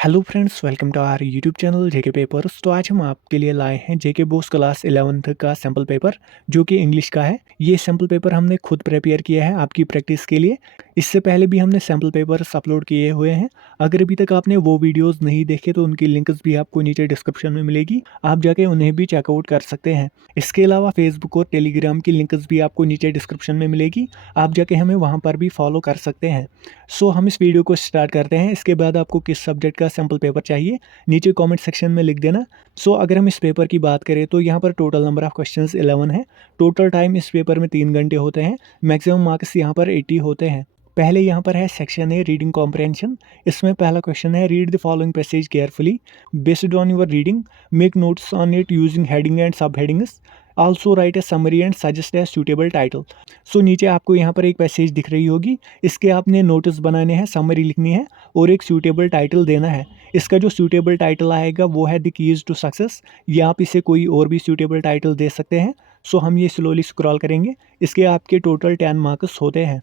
Hello friends, welcome to our YouTube channel JK papers. तो आज हम आपके लिए लाए हैं जेके बोस क्लास 11th का सैम्पल पेपर जो कि इंग्लिश का है। ये सैम्पल पेपर हमने खुद प्रिपेयर किया है आपकी प्रैक्टिस के लिए। इससे पहले भी हमने सैम्पल पेपर्स अपलोड किए हुए हैं। अगर अभी तक आपने वो वीडियोस नहीं देखे तो उनकी लिंक्स भी आपको नीचे डिस्क्रिप्शन में मिलेगी, आप जाके उन्हें भी चेकआउट कर सकते हैं। इसके अलावा फेसबुक और टेलीग्राम की लिंक्स भी आपको नीचे डिस्क्रिप्शन में मिलेगी, आप जाके हमें वहाँ पर भी फॉलो कर सकते हैं। सो हम इस वीडियो को स्टार्ट करते हैं। इसके बाद आपको किस सब्जेक्ट का सैम्पल पेपर चाहिए नीचे कमेंट सेक्शन में लिख देना। सो अगर हम इस पेपर की बात करें तो यहाँ पर टोटल नंबर ऑफ क्वेश्चंस 11 है। टोटल टाइम इस पेपर में 3 घंटे होते हैं। मैक्सिमम मार्क्स यहाँ पर 80 होते हैं। पहले यहाँ पर है सेक्शन ए रीडिंग कॉम्प्रहेंशन। इसमें पहला क्वेश्चन है read the following passage carefully, based on your reading make notes on it using heading and sub headings, also write a summary and suggest a suitable title. So नीचे आपको यहाँ पर एक passage दिख रही होगी, इसके आपने नोटिस बनाने हैं, समरी लिखनी है और एक सूटेबल टाइटल देना है। इसका जो सूटेबल टाइटल आएगा वो है द कीज टू सक्सेस, या आप इसे कोई और भी सूटेबल टाइटल दे सकते हैं। सो हम ये स्लोली स्क्रॉल करेंगे। इसके आपके टोटल 10 मार्क्स होते हैं।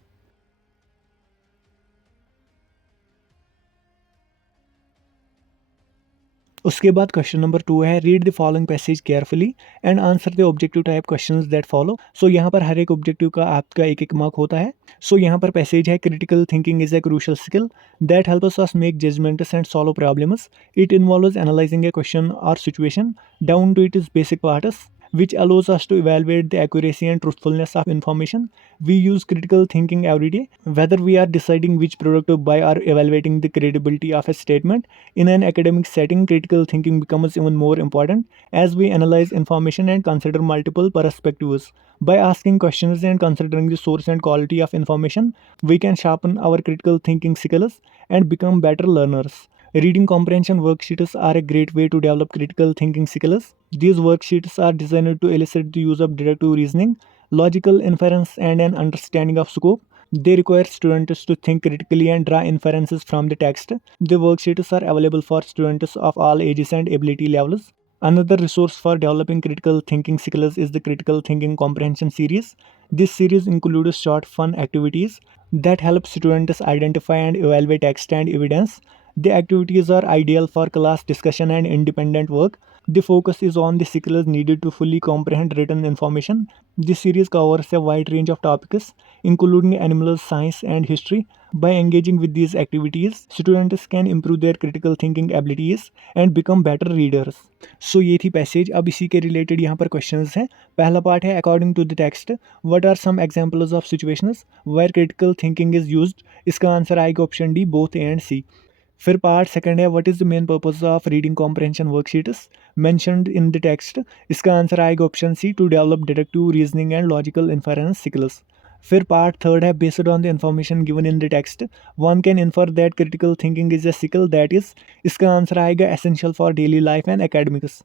उसके बाद क्वेश्चन नंबर 2 है read the following passage carefully and answer the objective type questions that follow. So यहाँ पर हर एक ऑब्जेक्टिव का आपका एक एक मार्क होता है। सो यहाँ पर पैसेज है critical thinking is a crucial skill that helps us make judgments and solve problems. It involves analyzing a question or situation down to its basic parts which allows us to evaluate the accuracy and truthfulness of information. We use critical thinking every day, whether we are deciding which product to buy or evaluating the credibility of a statement. In an academic setting, critical thinking becomes even more important as we analyze information and consider multiple perspectives. By asking questions and considering the source and quality of information, we can sharpen our critical thinking skills and become better learners. Reading comprehension worksheets are a great way to develop critical thinking skills. These worksheets are designed to elicit the use of deductive reasoning, logical inference, and an understanding of scope. They require students to think critically and draw inferences from the text. The worksheets are available for students of all ages and ability levels. Another resource for developing critical thinking skills is the Critical Thinking Comprehension series. This series includes short, fun activities that help students identify and evaluate text and evidence. The activities are ideal for class discussion and independent work. The focus is on the skills needed to fully comprehend written information. This series covers a wide range of topics, including animals, science, and history. By engaging with these activities, students can improve their critical thinking abilities and become better readers. So ये थी passage. अब इसी के related यहाँ पर questions हैं। पहला part है according to the text what are some examples of situations where critical thinking is used. इसका आंसर आएगा option D, both A and C. फिर पार्ट सेकंड है what is the main purpose of reading comprehension worksheets mentioned in the text. इसका answer आएगा option C, to develop deductive reasoning and logical inference skills. फिर part third है based on the information given in the text one can infer that critical thinking is a skill that is. इसका answer आएगा essential for daily life and academics.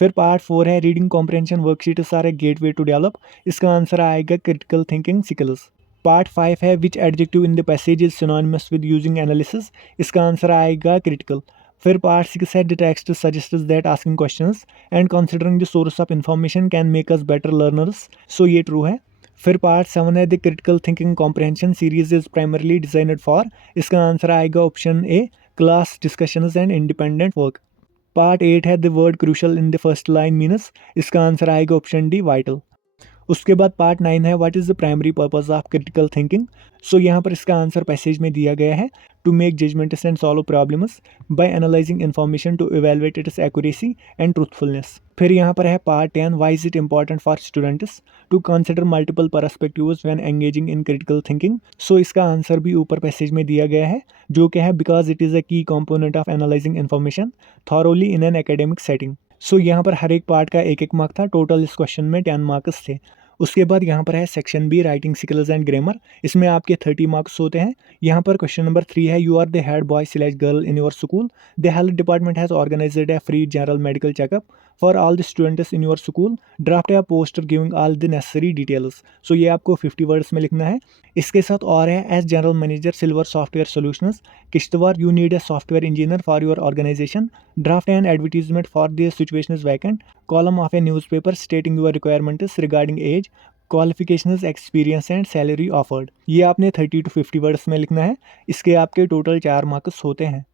फिर part four है reading comprehension worksheets are a gateway to develop. इसका answer आएगा critical thinking skills. Part 5 है which adjective in the passage is synonymous with using analysis. इसका answer आएगा critical. फिर part 6 है the text suggests that asking questions and considering the source of information can make us better learners. So ये true है। फिर part 7 है the critical thinking comprehension series is primarily designed for. इसका answer आएगा option A, class discussions and independent work. Part 8 है the word crucial in the first line means. इसका answer आएगा option D, vital. उसके बाद part 9 है what is the primary purpose of critical thinking. So यहाँ पर इसका आंसर पैसेज में दिया गया है, to make judgments and solve problems by analyzing information to evaluate its accuracy and truthfulness. फिर यहाँ पर है part 10 why is it important for students to consider multiple perspectives when engaging in critical thinking. So इसका answer भी ऊपर passage में दिया गया है, जो कि है because it is a key component of analyzing information thoroughly in an academic setting. So यहाँ पर हर एक पार्ट का एक एक मार्क था। टोटल इस क्वेश्चन में 10 मार्क्स थे। उसके बाद यहाँ पर है section be writing skills and grammar. इसमें आपके 30 मार्क्स होते हैं। यहाँ पर क्वेश्चन नंबर 3 है you are the head boy slash girl in your school, the health department has organized a free general medical checkup for all the students in your school, draft a poster giving all the necessary details. So ये आपको 50 words में लिखना है। इसके साथ और है as general manager silver software solutions Kishtwar you need a software engineer for your organization, draft an advertisement for the situation is vacant, column of a newspaper stating your requirements regarding age, qualifications, experience and salary offered. ये आपने 30 to 50 words में लिखना है। इसके आपके total 4 marks होते हैं।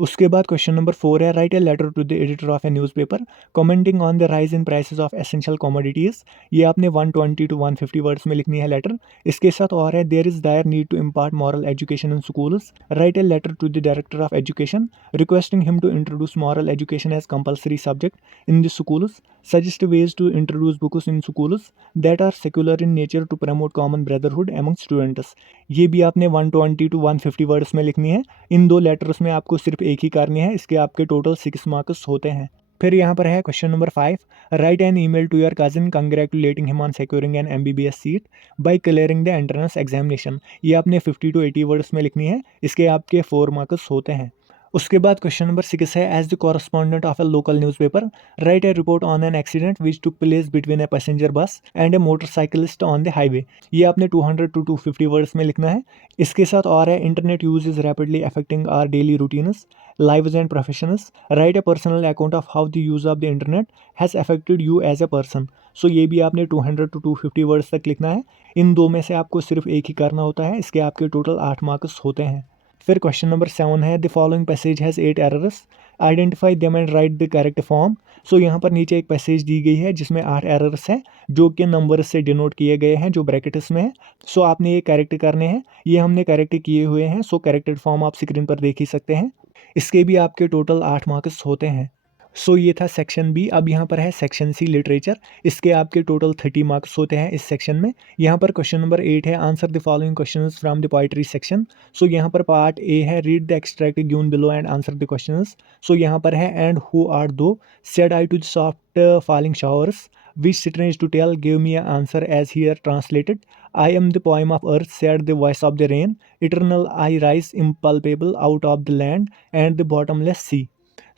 उसके बाद क्वेश्चन नंबर 4 है, write a letter to the editor of a newspaper commenting on the rise in prices of essential commodities. ये आपने 120 टू 150 वर्ड्स में लिखनी है लेटर। इसके साथ और है, there is dire need to impart moral education in schools, write a letter to the director of education requesting him to introduce moral education as compulsory subject in the schools, suggest ways to introduce books in schools that are secular in nature to promote common brotherhood among students. ये भी आपने 120 to 150 words में लिखनी है। इन दो letters में आपको सिर्फ एक ही करनी है, इसके आपके टोटल 6 मार्क्स होते हैं। फिर यहाँ पर है question number 5, write an email to your cousin congratulating him on securing an MBBS seat by clearing the entrance examination. ये आपने 50 टू 80 वर्ड्स में लिखनी है, इसके आपके 4 मार्क्स होते हैं। उसके बाद क्वेश्चन नंबर 6 है, as the correspondent of a local newspaper write a report on an accident which took place between a passenger bus and a motorcyclist on the highway. ये आपने 200 टू 250 वर्ड्स में लिखना है। इसके साथ और है, internet use is rapidly affecting our daily routines lives and professions, write a personal account of how the use of the internet has affected you as a person। सो ये भी आपने 200 टू 250 वर्ड्स तक लिखना है। इन दो में से आपको सिर्फ एक ही करना होता है, इसके आपके टोटल 8 मार्क्स होते हैं। फिर क्वेश्चन नंबर 7 है, the following passage has 8 errors, identify them and write the correct form. So यहाँ पर नीचे एक पैसेज दी गई है जिसमें 8 एरर्स हैं जो कि नंबर से डिनोट किए गए हैं, जो ब्रैकेट्स में है। सो आपने ये करेक्ट करने हैं, ये हमने करेक्ट किए हुए हैं। सो करेक्टेड फॉर्म आप स्क्रीन पर देख ही सकते हैं। इसके भी आपके टोटल 8 मार्क्स होते हैं। सो ये था सेक्शन बी। अब यहाँ पर है सेक्शन सी लिटरेचर, इसके आपके टोटल 30 मार्क्स होते हैं इस सेक्शन में। यहाँ पर क्वेश्चन नंबर 8 है, answer the following questions from the poetry section. So यहाँ पर पार्ट ए है, read the extract given below and answer the questions. So यहाँ पर है, and who are thou said I to the soft falling showers which strange to tell give me an answer as here translated, I am the poem of earth said the voice of the rain, eternal I rise impalpable out of the land and the bottomless sea।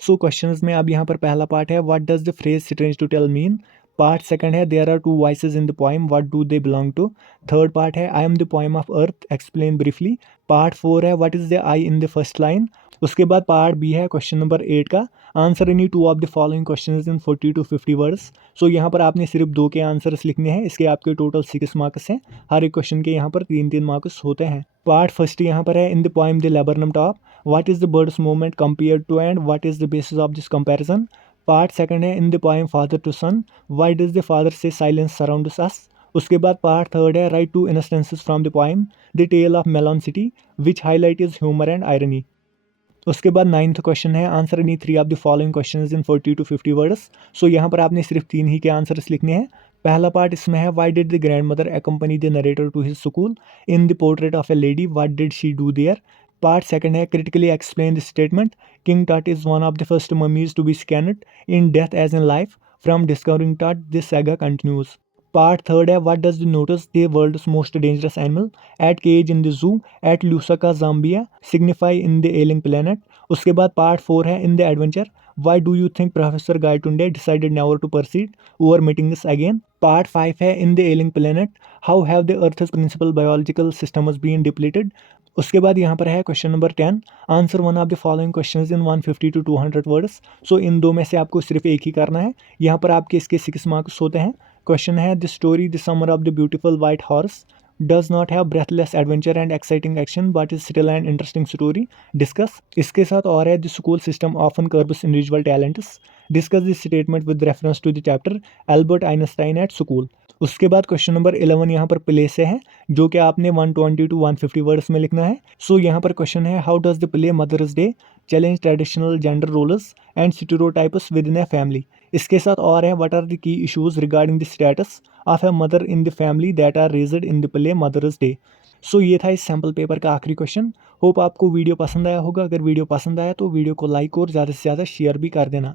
So questions में अब यहाँ पर पहला part है, what does the phrase strange to tell mean. Part second है, there are two voices in the poem, what do they belong to. Third part है, I am the poem of earth explain briefly. Part 4 है, what is the I in the first line. उसके बाद part B है question number 8 का, answer any 2 of the following questions in 40 to 50 words. So यहाँ पर आपने सिर्फ 2 के आंसर्स लिखने हैं, इसके आपके टोटल 6 मार्क्स हैं। हर एक क्वेश्चन के यहाँ पर 3-3 मार्क्स होते हैं। पार्ट फर्स्ट यहाँ पर है, in the poem the laburnum top what is the bird's movement compared to and what is the basis of this comparison। Part second है, in the poem father to son why does the father say silence surrounds us। उसके बाद part third है, write two instances from the poem the tale of Melon City which highlight is humour and irony. उसके बाद 9th question है, answer any 3 of the following questions in 40 to 50 words. So यहाँ पर आपने सिर्फ 3 ही के answers लिखने हैं। पहला पार्ट इसमें है, why did the grandmother accompany the narrator to his school in the portrait of a lady, what did she do there. Part second है, critically explain the statement King Tut is one of the first mummies to be scanned in death as in life from discovering Tut this saga continues. Part third है, what does the notice the world's most dangerous animal at cage in the zoo at Lusaka Zambia signify in the ailing planet. उसके बाद part 4 है, in the adventure why do you think professor Gaitonde decided never to preside over meeting this again. Part 5 है, in the ailing planet how have the earth's principal biological systems been depleted. उसके बाद यहाँ पर है question number 10, answer one of the following questions in 150 to 200 words. So इन दो में से आपको सिर्फ एक ही करना है। यहाँ पर आपके इसके 6 मार्क्स होते हैं। क्वेश्चन है, the story the summer of the beautiful white horse does not have breathless adventure and exciting action but is still and interesting story, discuss. इसके साथ और है, the school system often curbs individual talents, discuss this statement with reference to the chapter Albert Einstein at school. उसके बाद question number 11 यहाँ पर play से है, जो कि आपने 120 टू 150 वर्ड्स में लिखना है। सो यहाँ पर क्वेश्चन है, how does the play Mother's Day challenge traditional gender roles and stereotypes within a family. इसके साथ और है, what are the key issues regarding the status of a mother in the family that are raised in the play Mother's Day. So ये था इस sample paper का आखिरी question. Hope आपको वीडियो पसंद आया होगा। अगर वीडियो पसंद आया तो वीडियो को लाइक और ज़्यादा से ज़्यादा शेयर भी कर देना।